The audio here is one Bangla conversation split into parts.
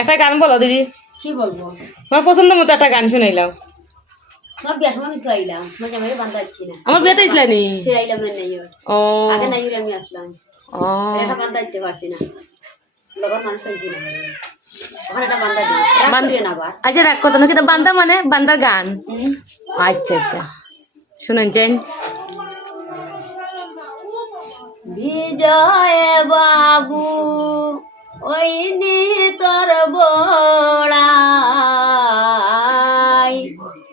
একটা গান বলো দিদি। কি বলবো? আমার পছন্দ মতো একটা গান শুনাইলাম। আমার বিয়ার সময় আমি তো আইলাম, তোমার জামাইরে বান্ধাচ্ছি না। আমার বিয়েতে আইসলা নি? তুই আইলাম না নাই ও আগে নাই আমি আসলাম, ও এটা বান্ধা দিতে পারছি না, লগর মানুষ পাইছি না, ওখানে একটা বান্ধা দিই না আবার। আচ্ছা রাগ কথা না, কিন্তু বান্দা মানে বান্দার গান। আচ্ছা আচ্ছা শুনেন চাইন। বিজয় বাবু ওই নি তোর বড়াই,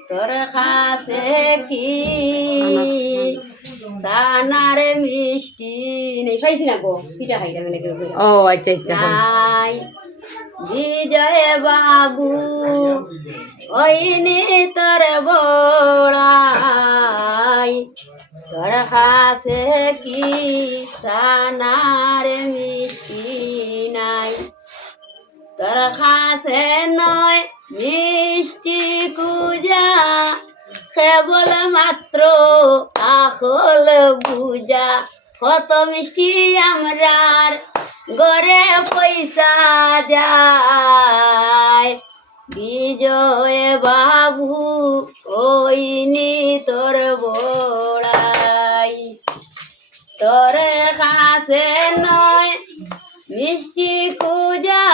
তোর খাসে কি সানার মিষ্টি নেই পাইছি না গো, পিঠা খাই না। ও আচ্ছা আচ্ছা নাই বিজয় বাবু ওই নি তোর বড়াই, তোর কাছে কি সানার মিষ্টি নাই, তোর কাছে নয় মিষ্টি কুজা, কেবল মাত্র আখল বুঝা, কত মিষ্টি আমরার গরে পয়সা যায়। বিজয় বাবু ওই নি তোর বড়াই, তোর কাছে নয় মিষ্টি কুজা,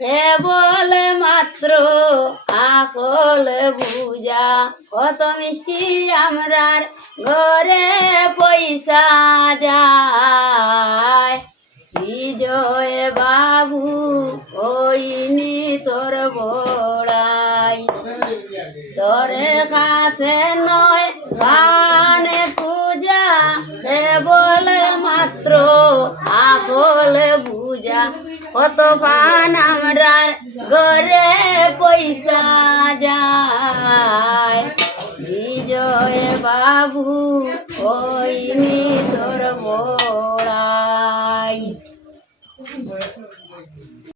কেবল মাত্র আকল বুঝা, কত মিষ্টি আমরার ঘরে পয়সা যায়। বিজয় বাবু ওই নি তোর বড়াই, তোর কাছে নয় কানে পূজা, কেবল মাত্র আকল বুঝা, কত পান আমরার ঘরে পয়সা যায়। বিজয় বাবু ওই নি তোর বড়াই।